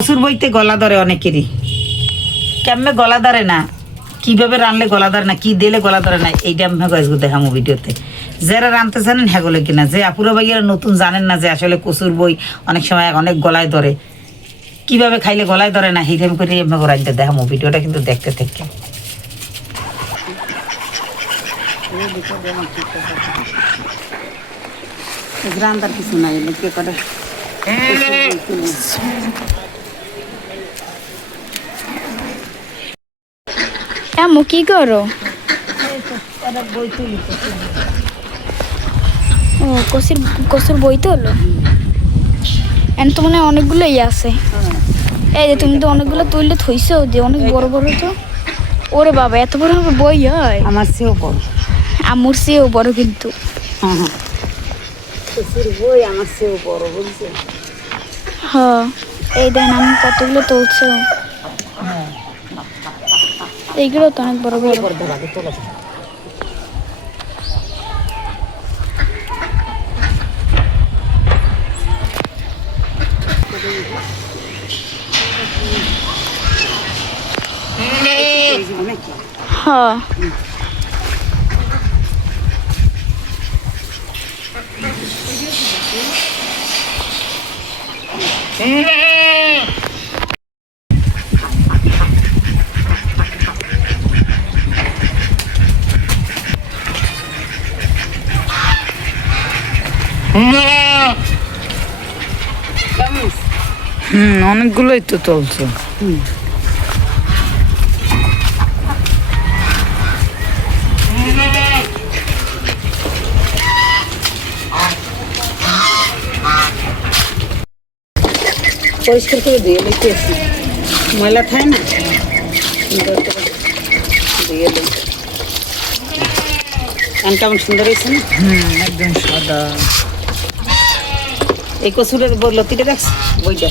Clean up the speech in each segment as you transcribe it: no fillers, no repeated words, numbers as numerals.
কচুর বইতে গলা ধরে অনেকেরই, কেমনে গলা ধরে না, কিভাবে রানলে গলা ধরে না, কি দিলে গলা ধরে না, এইটা আমি দেখামো ভিডিওতে। যারা রানতে জানেন হ্যাগলে কিনা, যে আপুরা ভাইয়ারা নতুন জানেন না যে আসলে কচুর বই অনেক সময় অনেক গলায় ধরে, কিভাবে খাইলে গলায় ধরে না, হিরেম করে রাখতে দেখামো। ভিডিওটা কিন্তু দেখতে থেকে রান্নার কিছু নাই কে করে আম্মু কি করো? ও কচুর বই তো হলো। এন তো মানে অনেকগুলো ইয়ে আছে। এই যে তুমি তো অনেকগুলো তুললে থইছো, যে অনেক বড় বড় তো। ওরে বাবা, এত বড় বই হয়? আমার চেয়েও বড়। আম্মুর চেয়েও বড় কিন্তু। কচুর বই আমার চেয়েও বড়, বুঝছো? হ্যাঁ, এই দেন আমি কতগুলো তুলছো। এইগুলো তো অনেক বড় বড়। হ্যাঁ, অনেকগুলোই তো তুলছো। পরিষ্কার করে দিয়ে লিখে আসি, ময়লা থাকে না, দিয়ে দিই। কেমন সুন্দর হয়েছে না? একদম সাদা। এই কচুরের লতিটা দেখছি বইটা,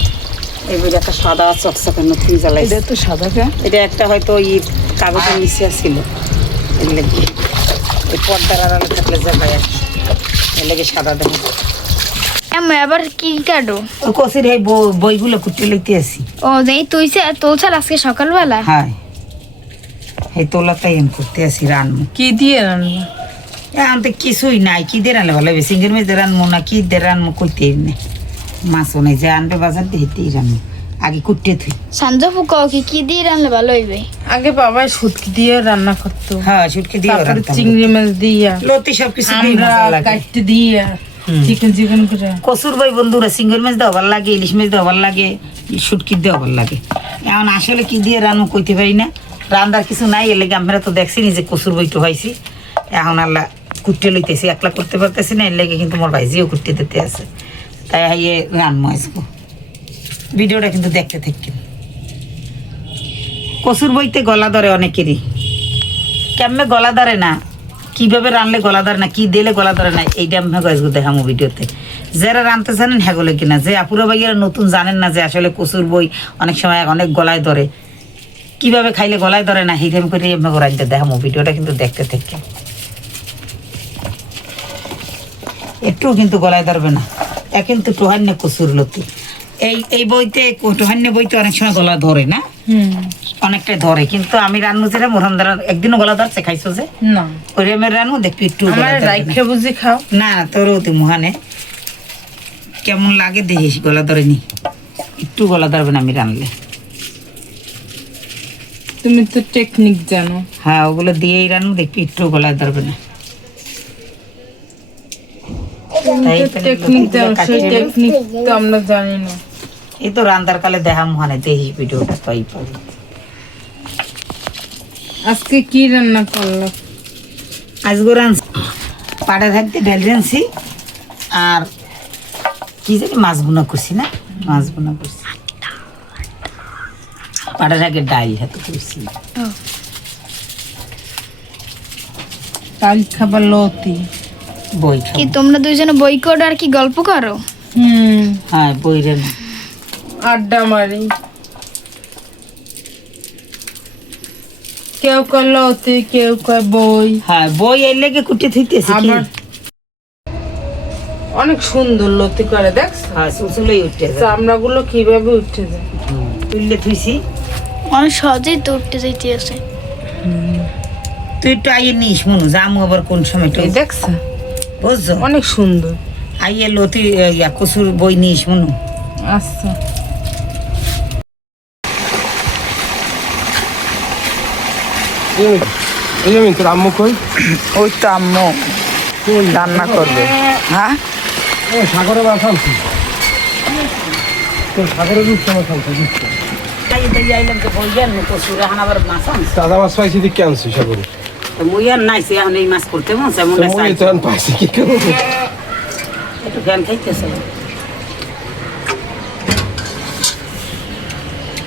এই বইটা একটা সাদা চকচকে নতুন জ্বালাই। এটা তো সাদা কে? এটা একটা হয়তো ওই কাগজের মিশিয়া ছিল, এগুলো কি এই পর্দার আড়ালে থাকলে জ্বালাই আর কি, এর লেগে সাদা দেখা। আম্মু আবার কি কাটো? কচুর এই বইগুলো কুটে লইতে আসি। ও, এই তুলছাল আজকে সকালবেলা? হ্যাঁ, এই তোলাটাই আমি করতে আসি। রানবো কি দিয়ে রান্না? এখন তো কিছুই নাই, কি দিয়ে রানলে ভালো হবে? সিঙ্গের মেয়ে রানবো না কি দিয়ে রানবো কইতেই নেই, মাছও নেই, যে আনবে বাজার দিয়ে হেঁটেই রানবো, আগে কুটে থুই। সঞ্জয় কও কি দিয়ে রান্না ভালো হইবে? আগে বাবা শুটকি দিয়ে রান্না করতো, হ্যাঁ শুটকি দিয়ে তারপরে রান্তাম, চিংড়ি মাছ দিয়া, লতি সবকিছু দিয়ে আমরা মজা লাগে। কাটতে দিয়া চিকেন করে। কচুর বই বন্ধুরা সিঙ্গের মাছ দেওয়া ভালো লাগে, ইলিশ মাছ দেওয়া ভালো লাগে, শুটকি দেওয়া ভালো লাগে। এখন আসলে কি দিয়ে রান্না কইতে পারি না, রান্নার কিছু নাই, এর লেগে আমরা তো দেখছি নি যে কচুর বইটা হয়েছি। এখন আল্লাহ কুটতে লইতেছি, একলা করতে পারতেছি না, এর লেগে কিন্তু মোর ভাইজিও কুটতে দিতে আছে, তাই হাইয়ে রানবো আজকে। ভিডিওটা কিন্তু দেখতে থাকি। কচুর বইতে গলা ধরে অনেকেরই, কেমনে গলা ধরে না, কিভাবে রানলে গলা ধরে না, কি দিলে গলা ধরে না, এইটা আমি দেখামো ভিডিওতে। যারা রানতে জানেন হ্যাগলে কিনা, যে আপুরা ভাইয়ারা নতুন জানেন না যে আসলে কচুর বই অনেক সময় অনেক গলায় ধরে, কিভাবে খাইলে গলায় ধরে না, হিরেম করে রাখতে দেখামো। ভিডিওটা কিন্তু দেখতে থেকে একটু কিন্তু গলায় ধরবে না, এ কিন্তু টোহান্য কচুর লতি। এই বইতে টোহান্য বইতে অনেক সময় গলা ধরে না, অনেকটাই ধরে, কিন্তু আমি রান্নু যেটা মোরহাম দ্বারা একদিনও গলা ধরছে, খাইছো যে না ওই রেমের রান্নু দেখবি একটু রাইখে বুঝি খাও না, তোর তুই মুহানে কেমন লাগে দেখিস, গলা ধরেনি, একটু গলা ধরবে না আমি রানলে। তুমি তো টেকনিক জানো। হ্যাঁ, ওগুলো দিয়েই রান্নু দেখবি একটু গলায় ধরবে না। টেকনিক জানো, সেই টেকনিক তো আমরা জানি না। এই তো রান্দার কালে দেখা মুহানে দেখিস ভিডিওটা পাই পাবি। আজকে কি রান্না করলো? আজকে রানছি পাড়া থাকতে ডাল রানছি, আর কি জানি মাছ বোনা করছি না, মাছ বোনা করছি, পাড়া থাকে ডাল হাতে করছি। কাল খাবার লতি বই কি খাবো। তোমরা দুইজনে বই করো আর কি গল্প করো? হ্যাঁ, বই রেন আড্ডা মারি, কেউ কয় লতি, কেউ কয় বই। হ্যাঁ, বই এর লেগে কুটে থইতেছি কি। আবার অনেক সুন্দর লতি করে, দেখছো হ্যাঁ, সুলসুলই উঠতে যায়। চামড়া গুলো কিভাবে উঠে যায়। তুললে থুইছি। অনেক সহজেই তো উঠতে যাইতে আছে। তুই একটু আইয়ে নিস মনু, যামু আবার কোন সময় এই দেখছো বুঝছো? অনেক সুন্দর। আইয়ে লো তুই কচুর বই নিস মনু। আচ্ছা এই তোর আম্মু কই? ওই তো আম্মু রান্না করবে। হ্যাঁ ও সাগরে মাছ আনছি, তোর সাগরের রূপসা মাছ আনছি, রূপসা আইলাম তো বই জান কচুর এখন আবার মাছ আনছে। তাজা মাছ পাইছি দেখে আনছি সাগরে। মুই আর নাইছে এখন এই মাছ করতে মন চাই তো মনে মই চাই তো এখন পাইছি কি করবো? একটু ফ্যান খাইতেছে।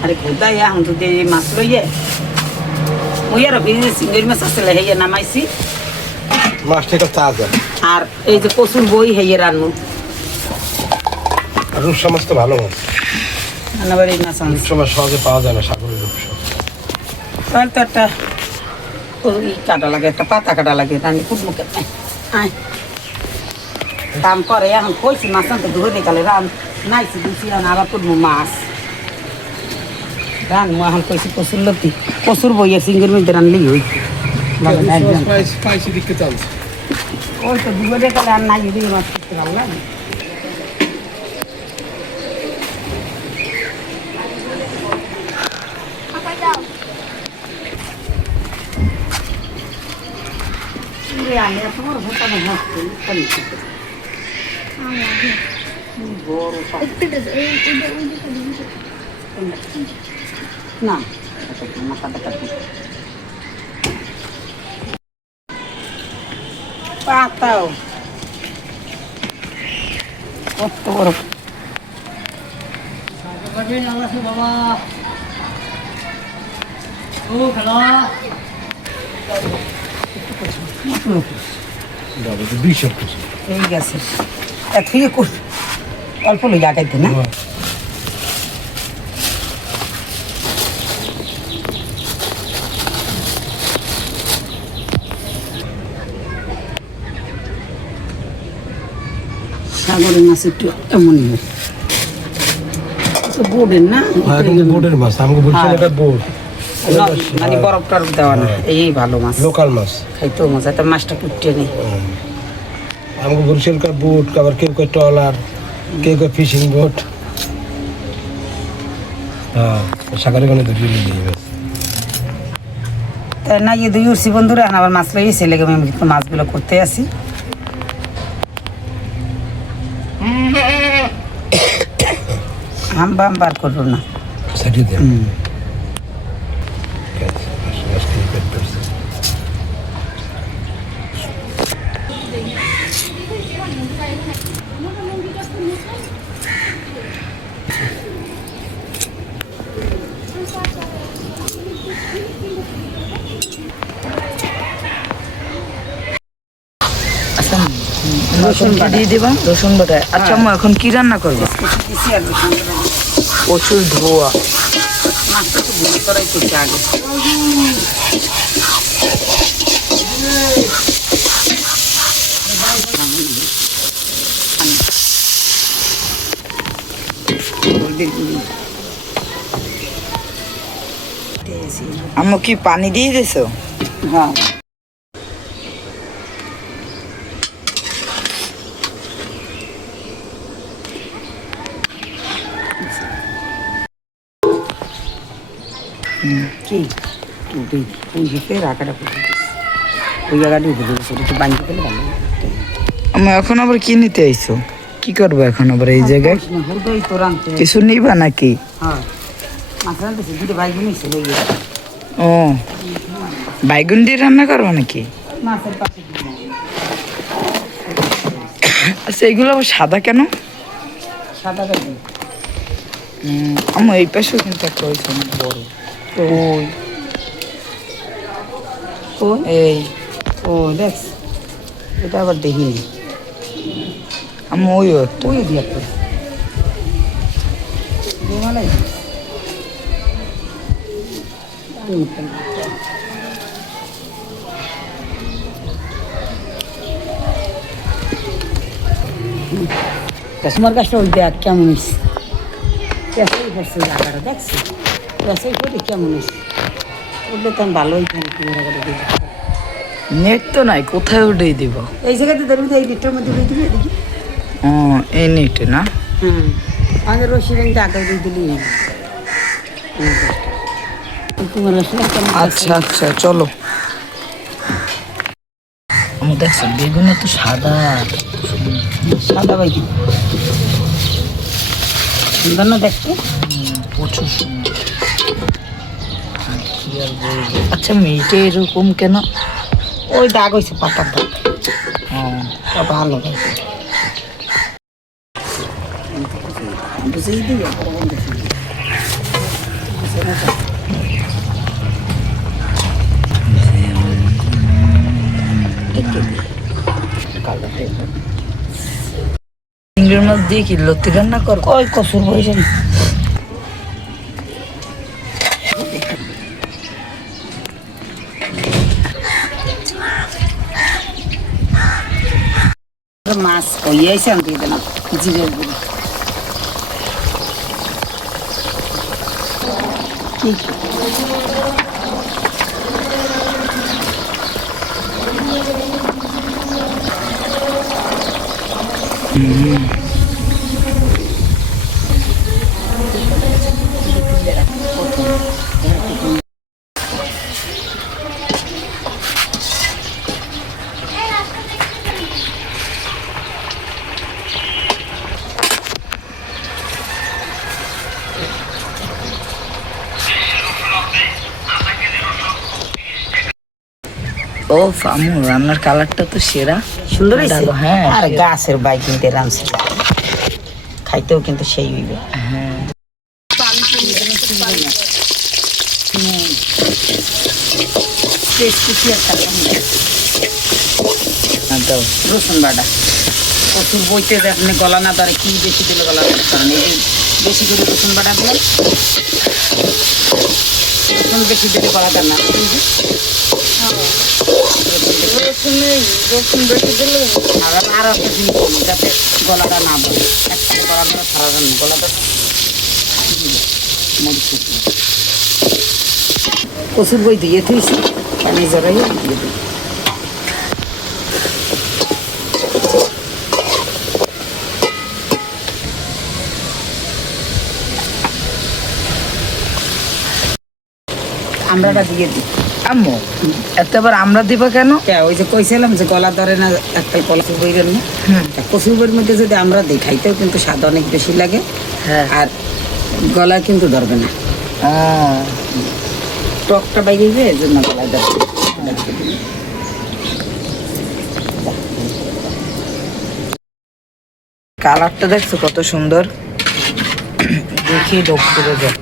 আরে খোদাই এখন তো এই মাছ লইয়ে মুই আর ভিজে সিঙ্গের মাছ আসলে হেয়ে নামাইছি। মাছ থেকে তাজা, আর এই যে কচুর বই হেয়ে রান্নু। আর রূপসা মাছ তো ভালো মাছ। আবার এই মাছ আনছি। রূপসা মাছ সহজে পাওয়া যায় না, সাগরের রূপসা। তাহলে তো একটা ই কাটা লাগে, একটা পাতা কাটা লাগে, রানি কুটমুখে আয় কাম করে। এখন কইছি মাছ আনতে ধরে নিকালে রান নাইছি দিছি আবার কুটমু মাছ রান এখন কইছি কচুর লতি কচুর বইয়ে সিঙ্গের মধ্যে রানলি ওই পাইছি দেখে তো আনছি। ওই তো দুটো দেখালে আর নাই দিয়ে মাছ করতে পারলাম। আমি তোমার ভোটানো হাসছি বড় না মাথাটা কাটি পাতাও কত বড় এই গেছে থেকে অল্প লই আগাইতে না। সাগরের মাছ একটু এমনই হয় তো বোর্ডের না বোর্ডের মাছ আমাকে বলছেন এটা বোর্ড মানে বরফ টরফ দেওয়া না, এই ভালো মাছ লোকাল মাছ খাইতেও মজা। তো মাছটা কুটতে নেই আমাকে বরিশালকার বোট, আবার কেউ কেউ ট্রলার, কেউ কেউ ফিশিং বোট। হ্যাঁ সাগরে কোনো ধরিয়ে নিয়ে যাবে। তাই না ইয়ে দুই উঠছি বন্ধুরা, এখন আবার মাছ লইয়েছে লেগে আমি একটু মাছগুলো করতে আসি। হাম বাম বার করবো না সাজিয়ে দেন। রসুন দিয়ে দেবা রসুন বাটা। আচ্ছা আম্মা এখন কি রান্না করবো? দিছি আর রসুন প্রচুর ধোয়া। মাছটা তো ভুল করাই করছে আগে। আম্মু কি পানি দিয়ে দিছো? হ্যাঁ কি ওই হিসেবে রাখাটা করে ওই জায়গাটা উঠে দেবো, একটু বানিয়ে ফেলে ভালো। আম্মা এখন আবার কি নিতে আইছো? কি করবো এখন আবার এই জায়গায়? হুদই তো রানতে কিছু নিবা নাকি? হ্যাঁ মাছ রানতেছি, দুটো ভাই বোন এসে লইয়ে ও বাইগুন দিয়ে রান্না করবো নাকি? মাছের পাশে আচ্ছা এগুলো আবার সাদা কেন? সাদা গাড়ি আম্মু এই পাশেও কিন্তু একটা হয়েছে অনেক বড়। ওই ও এই ও দেখ এটা আবার দেখিনি। আম্মু ওইও একটা। ওই দিয়ে একটা দেওয়ালাই তোমার কাছটা ওই দেখ কেমন হয়েছে। পেঁচাই পড়ছে জায়গাটা দেখছি পেঁচাই পড়ে কেমন আছে ওগুলো তো আমি ভালোই জানি নেট তো নাই, কোথায় উঠেই দিব? এই জায়গাতে ধরবি তো এই নেটটার মধ্যে উঠে দিবি দেখি ও এই নেটে না? হুম আমাদের রশি ব্যাংকটা আগে দিয়ে দিলি তোমার রশি আচ্ছা আচ্ছা চলো। আমার দেখছো বেগুনে তো সাদা সাদা বাইকি সুন্দর না দেখতে প্রচুর সুন্দর। কি আর বলবো। আচ্ছা মেয়েটা এরকম কেন? ওই দাগ হয়েছে পাতার দাগ ও ভালো বুঝেই দিই চিংড়ির মাছ দিয়ে কি লতি রান্না করো? ওই কসুর বইছেন মাছ কইয়াইছে আমি দিয়ে দিলাম জিরের গুঁড়ো কি ও ফামু রান্নার কালারটা তো সেরা সুন্দর হয়েছে দারুণ, হ্যাঁ, আর সেরা। গাছের বাই কিনতে রামছে খাইতেও কিন্তু সেই হইবে হ্যাঁ দাও রসুন বাটা প্রচুর বইতে যে আপনি গলা না ধরে কি বেশি দিলে গলা ধরে কারণ এই বেশি করে রসুন বাটা দিলাম রসুন বেশি দিলে গলা ধরে না রসুন বেশি দিলে আর আরও একটা জিনিস দিই, যাতে গলাটা না ধরে একসাথে গলা ধরে সারা রান্না গলা ধরে মরিচ কুচি। কচুর বই দিয়ে থুইছি পানি জড়াইয়ে দিয়ে দিই আমরাটা দিয়ে দিই আম্মু এতবার আমরা দিবা কেন? ওই যে কইছিলাম যে গলা ধরে না একটা কচুর বইয়ের না কচুর বইয়ের মধ্যে যদি আমরা দিই খাইতেও কিন্তু স্বাদ অনেক বেশি লাগে হ্যাঁ আর গলা কিন্তু ধরবে না টকটা বাইরে গিয়ে এর জন্য গলায় ধরবে কালারটা দেখছো কত সুন্দর, দেখি ডোক করে যায়।